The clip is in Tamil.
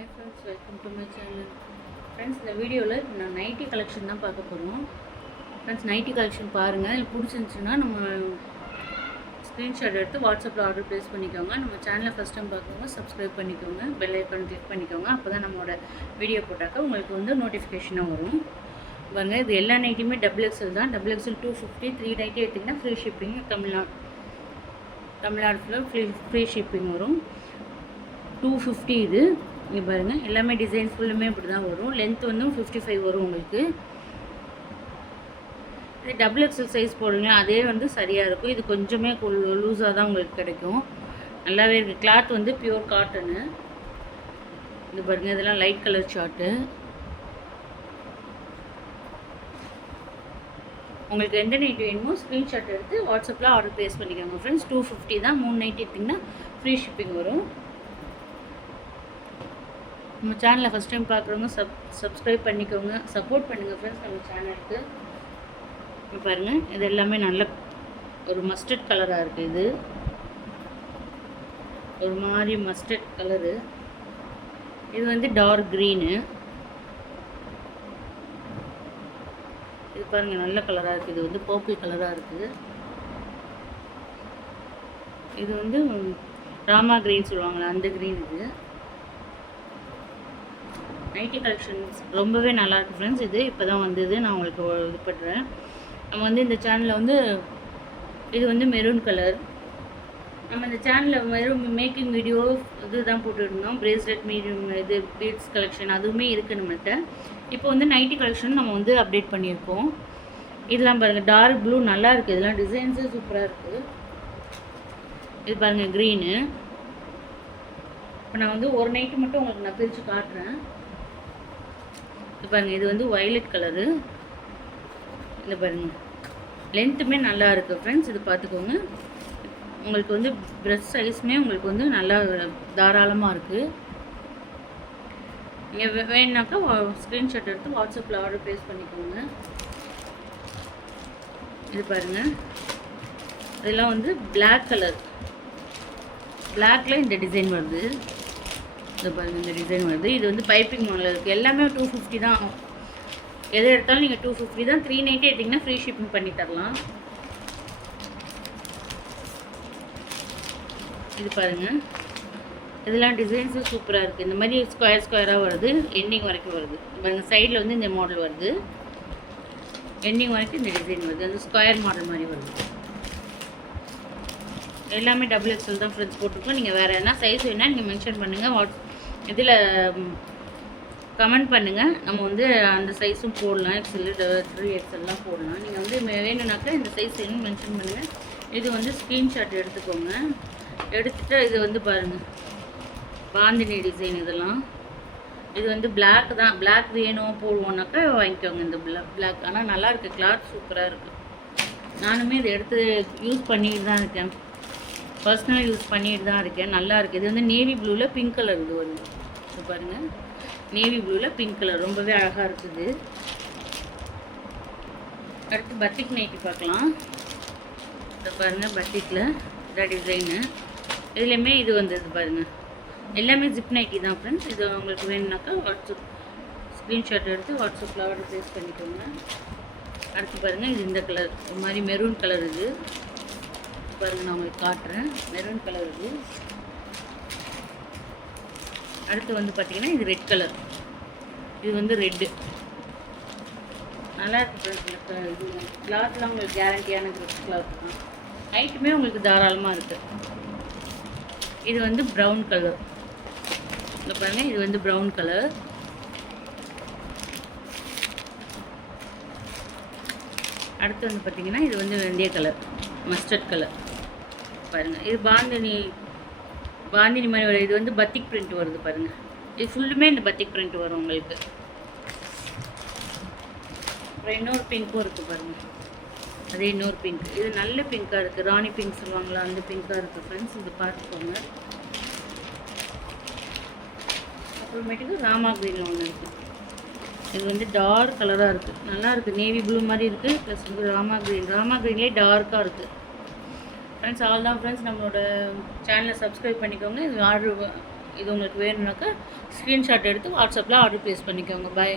Hi friends, welcome to my channel. Friends, இந்த வீடியோவில் நான் நைட்டி கலெக்ஷன் தான் பார்க்க போகிறோம். ஃப்ரெண்ட்ஸ், நைட்டி கலெக்ஷன் பாருங்கள். இது பிடிச்சிருந்துச்சுன்னா நம்ம ஸ்க்ரீன்ஷாட் எடுத்து வாட்ஸ்அப்பில் ஆர்டர் ப்ளேஸ் பண்ணிக்கோங்க. நம்ம சேனலை ஃபஸ்ட் டைம் பார்க்குறவங்க சப்ஸ்கிரைப் பண்ணிக்கோங்க, பெல் ஐக்கான் கிளிக் பண்ணிக்கோங்க. அப்போ தான் நம்மளோட வீடியோ போட்டாக்க உங்களுக்கு வந்து நோட்டிஃபிகேஷனாக வரும். பாருங்கள், இது எல்லா நைட்டியுமே XXL தான். XXL 250, 3 நைட்டி எடுத்திங்கன்னா ஃப்ரீ ஷிப்பிங். தமிழ்நாடு ஃபுல்லாக ஃப்ரீ ஷிப்பிங் வரும். 250 இது. இங்கே பாருங்கள், எல்லாமே டிசைன்ஸ் ஃபுல்லுமே இப்படி தான் வரும். லென்த் வந்து 55 வரும் உங்களுக்கு. இது XXL சைஸ் போடுங்க, அதே வந்து சரியாக இருக்கும். இது கொஞ்சமே லூஸாக தான் உங்களுக்கு கிடைக்கும். நல்லாவே இருக்குது. கிளாத் வந்து பியூர் காட்டனு. இது பாருங்கள், இதெல்லாம் லைட் கலர் ஷார்ட்டு. உங்களுக்கு எந்த நைட்டி வேணுமோ ஸ்க்ரீன்ஷாட் எடுத்து வாட்ஸ்அப்பில் ஆர்டர் ப்ளேஸ் பண்ணிக்கோங்க ஃப்ரெண்ட்ஸ். 250 தான். 3 நைட்டி எடுத்திங்கன்னா ஃப்ரீ ஷிப்பிங் வரும். நம்ம சேனலை ஃபஸ்ட் டைம் பார்க்குறவங்க சப்ஸ்கிரைப் பண்ணிக்கோங்க, சப்போர்ட் பண்ணுங்கள் ஃப்ரெண்ட்ஸ் நம்ம சேனலுக்கு. பாருங்கள், இது எல்லாமே நல்ல ஒரு மஸ்டர்ட் கலராக இருக்குது. இது ஒரு மாதிரி மஸ்டர்ட் கலரு. இது வந்து டார்க் க்ரீனு. இது பாருங்கள், நல்ல கலராக இருக்குது. இது வந்து பர்பிள் கலராக இருக்குது. இது வந்து ராமா க்ரீன் சொல்லுவாங்களே, அந்த க்ரீன். இது நைட்டி கலெக்ஷன்ஸ் ரொம்பவே நல்லாயிருக்கு ஃப்ரெண்ட்ஸ். இது இப்போ தான் வந்தது, நான் உங்களுக்கு இது பண்ணுறேன். நம்ம வந்து இந்த சேனலில் வந்து இது வந்து மெரூன் கலர். நம்ம இந்த சேனலில் மெரூன் மேக்கிங் வீடியோ இது தான் போட்டுருந்தோம். பிரேஸ்லெட் மீடியம் இது பீட்ஸ் கலெக்ஷன் அதுவுமே இருக்குது நம்மள்கிட்ட. இப்போ வந்து நைட்டி கலெக்ஷன் நம்ம வந்து அப்டேட் பண்ணியிருக்கோம். இதெல்லாம் பாருங்கள், டார்க் ப்ளூ நல்லா இருக்குது. இதெல்லாம் டிசைன்ஸு சூப்பராக இருக்குது. இது பாருங்கள், க்ரீனு. இப்போ நான் வந்து ஒரு நைட்டு மட்டும் உங்களுக்கு நான் பிரித்து காட்டுறேன். இது பாருங்கள், இது வந்து வயலட் கலரு. இது பாருங்கள், லென்த்துமே நல்லா இருக்குது ஃப்ரெண்ட்ஸ். இது பார்த்துக்கோங்க. உங்களுக்கு வந்து ப்ரெஸ் சைஸுமே உங்களுக்கு வந்து நல்லா தாராளமாக இருக்குது. நீங்கள் வேணுனாக்கா ஸ்க்ரீன்ஷாட் எடுத்து வாட்ஸ்அப்பில் ஆர்டர் ப்ளேஸ் பண்ணிக்கோங்க. இது பாருங்கள், இதெல்லாம் வந்து பிளாக் கலர். பிளாக்கில் இந்த டிசைன் வருது. இது பாருங்கள், இந்த டிசைன் வருது. இது வந்து பைப்பிங் மாடலில் இருக்குது. எல்லாமே 250 தான். எதை எடுத்தாலும் நீங்கள் 250 தான். 3 நைட்டி எடுத்திங்கன்னா ஃப்ரீ ஷிப்பிங் பண்ணி தரலாம். இது பாருங்கள், இதெல்லாம் டிசைன்ஸும் சூப்பராக இருக்குது. இந்த மாதிரி ஸ்கொயராக வருது, எண்டிங் வரைக்கும் வருது. பாருங்கள், சைடில் வந்து இந்த மாடல் வருது, எண்டிங் வரைக்கும் இந்த டிசைன் வருது. அந்த ஸ்கொயர் மாடல் மாதிரி வருது. எல்லாமே XXL தான் ஃப்ரெண்ட்ஸ் போட்டிருக்கோம். நீங்கள் வேறு எதனா சைஸ் வேணால் நீங்கள் மென்ஷன் பண்ணுங்கள். இதில் கமெண்ட் பண்ணுங்கள். நம்ம வந்து அந்த சைஸும் போடலாம். XL 3XLலாம் போடலாம். நீங்கள் வந்து வேணும்னாக்கா இந்த சைஸ் வேணும் மென்ஷன் பண்ணுங்கள். இது வந்து ஸ்க்ரீன்ஷாட் எடுத்துக்கோங்க. எடுத்துகிட்டு இது வந்து பாருங்கள், பாந்தினி டிசைன். இதெல்லாம் இது வந்து பிளாக் தான். பிளாக் வேணும் போடுவோன்னாக்கா வாங்கிக்கோங்க இந்த பிளாக். ஆனால் நல்லாயிருக்கு, கிளாத் சூப்பராக இருக்குது. நானுமே இதை எடுத்து யூஸ் பண்ணிட்டு தான் இருக்கேன். பர்சனலாக யூஸ் பண்ணிட்டு தான் இருக்கேன். நல்லா இருக்குது. இது வந்து நேவி ப்ளூவில் பிங்க் கலர். இது வருது. இது பாருங்கள், நேவி ப்ளூவில் பிங்க் கலர் ரொம்பவே அழகாக இருக்குது. அடுத்து பத்திக் நைட்டி பார்க்கலாம். இதை பாருங்கள், பத்திக்கில் இதான் டிசைனு. இதுலேயுமே இது வந்து இது பாருங்கள், எல்லாமே ஜிப் நைட்டி தான் ஃப்ரெண்ட்ஸ். இது உங்களுக்கு வேணும்னாக்கா வாட்ஸ்அப் ஸ்க்ரீன்ஷாட் எடுத்து வாட்ஸ்அப்பில் ஆர்டர் ப்ளேஸ் பண்ணிக்கோங்க. அடுத்து பாருங்கள், இது இந்த கலர் ஒரு மாதிரி மெரூன் கலர். இது பாருங்கள், நான் உங்களுக்கு காட்டுறேன். மெரூன் கலர் இது. அடுத்து வந்து பார்த்திங்கன்னா இது ரெட் கலர். இது வந்து ரெட்டு நல்லா இருக்குது. இது கிளாத்லாம் உங்களுக்கு கேரண்டியான கிளாத் தான். ஹைட்டுமே உங்களுக்கு தாராளமாக இருக்குது. இது வந்து ப்ரௌன் கலர். இங்கே பாருங்கள், இது வந்து ப்ரௌன் கலர். அடுத்து வந்து பார்த்திங்கன்னா இது வந்து வெந்தய கலர், மஸ்டர்ட் கலர். பாருங்கள், இது பாந்தினி மாதிரி வரும். இது வந்து பத்திக் பிரிண்ட் வருது பாருங்கள். இது ஃபுல்லுமே இந்த பத்திக் பிரிண்ட் வரும் உங்களுக்கு. அப்புறம் இன்னொரு பிங்க்கும் இருக்குது பாருங்கள், அதே இன்னொரு பிங்க். இது நல்ல பிங்க்காக இருக்குது. ராணி பிங்க் சொல்லுவாங்களா, அந்த பிங்க்காக இருக்குது ஃப்ரெண்ட்ஸ். இது பார்த்துக்கோங்க. அப்புறமேட்டுக்கு ராமா க்ரீன் ஒன்று இருக்குது. இது வந்து டார்க் கலராக இருக்குது, நல்லா இருக்குது. நேவி ப்ளூ மாதிரி இருக்குது, ப்ளஸ் வந்து ராமா க்ரீன்லேயே டார்க்காக இருக்குது. ஃப்ரெண்ட்ஸ், ஆல் தான் ஃப்ரெண்ட்ஸ். நம்மளோட சேனலை சப்ஸ்கிரைப் பண்ணிக்கோங்க. இது ஆர்டர் இது உங்களுக்கு வேணும்னாக்கா ஸ்க்ரீன்ஷாட் எடுத்து வாட்ஸ்அப்பில் ஆர்டர் ப்ளேஸ் பண்ணிக்கோங்க. பாய்.